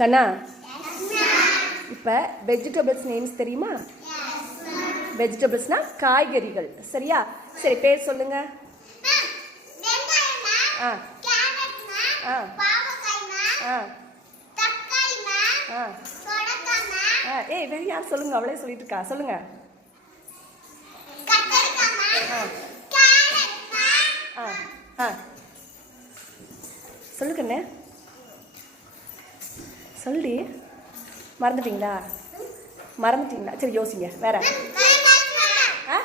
கண்ணா, இப்போ vegetables names தெரியுமா? வெஜிடபிள்ஸ்னா காய்கறிகள். சரியா? சரி, பேர் சொல்லுங்க. ஆ ஆ ஆ ஆ ஏய் வேறு யார் சொல்லுங்க, அவளே சொல்லிட்டு இருக்கா. சொல்லுங்க. ஆ ஆ சொல்லுங்கண்ணே, சொல்லி மறந்துட்டீங்களா? மறந்துட்டீங்களா? சரி யோசிங்க. வேற ஆ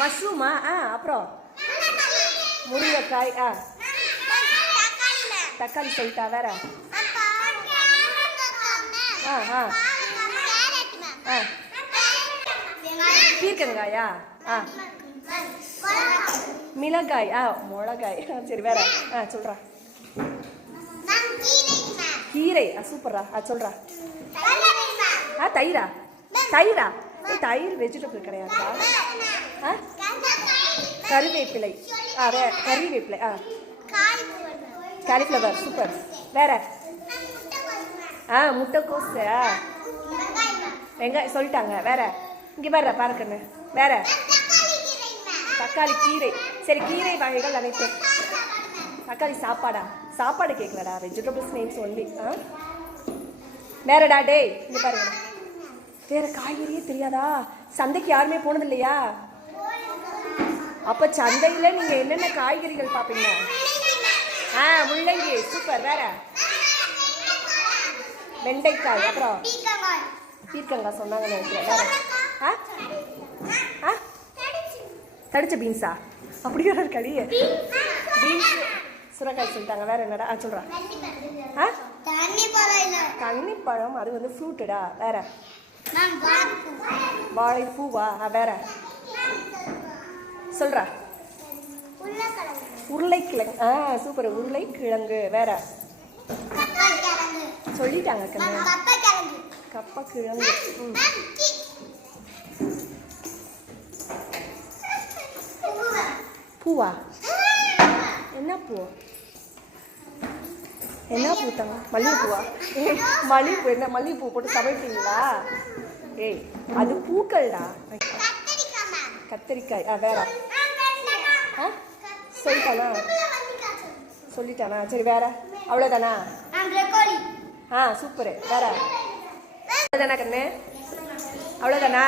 மஷ்ரூமா? ஆ அப்புறம் முருங்கைக்காய். ஆ தக்காளி சொல்லிட்டா. வேற ஆ ஆ ஆ பீர்க்கங்காயா? ஆ மிளகாய். ஆ மிளகாய். சரி வேற ஆ சொல்கிறா. கீரை. சூப்பரா. சொல்கிறா. தயிரா? தயிரா? தயிர் வெஜிடபிள் கிடையாதா? கருவேப்பிலை. கறிவேப்பிலை. காலிஃப்ளவர். சூப்பர். வேற முட்டைக்கோஸ். வெங்காயம் சொல்லிட்டாங்க. வேற இங்கே வேற பாருக்கண்ணு. வேற தக்காளி கீரை. சரி, கீரை வகைகள் அனைத்தும். தக்காளி சாப்பாடா? சாப்பாடு கேட்கலடா, வெஜிடபிள்ஸ் நேம்ஸ் ஒன்லி. வேறடா டேய், இங்கே பாருங்க. வேற காய்கறியே தெரியாதா? சந்தைக்கு யாருமே போனது இல்லையா? அப்போ சந்தையில் நீங்கள் என்னென்ன காய்கறிகள் பார்ப்பீங்க? முள்ளங்கி. சூப்பர். வேற வெண்டைக்காய். அப்புறம் பீர்க்கங்காய் சொன்னாங்கன்னு நினைக்கிறேன். வேற தடிச்ச பீன்ஸா? அப்படியே கடி. பீன்ஸ். சுரக்காய் சொல்லிட்டாங்க. வேற என்னடா? சொல்கிறேன். தண்ணிப்பழம். அது வந்து ஃப்ரூட்டுடா. வேற வாழைப்பூவா? வேற சொல்கிறா. உருளைக்கிழங்கு. சூப்பர். உருளைக்கிழங்கு. வேற சொல்லிட்டாங்க கண்ணு. கப்பக்கிழங்கு. பூவா? என்ன பூ? என்ன பூ தாங்க? மல்லிகைப்பூவா? மல்லிகைப்பூ. என்ன மல்லிகைப்பூ போட்டு சமைப்பீங்களா? ஏய் அது பூக்கள்டா. கத்திரிக்காய். வேற சொல்லிட்டானா? சரி வேற அவ்வளோதானா? சூப்பரு. வேற அவ்வளோதானா கண்ணு? அவ்வளோதானா?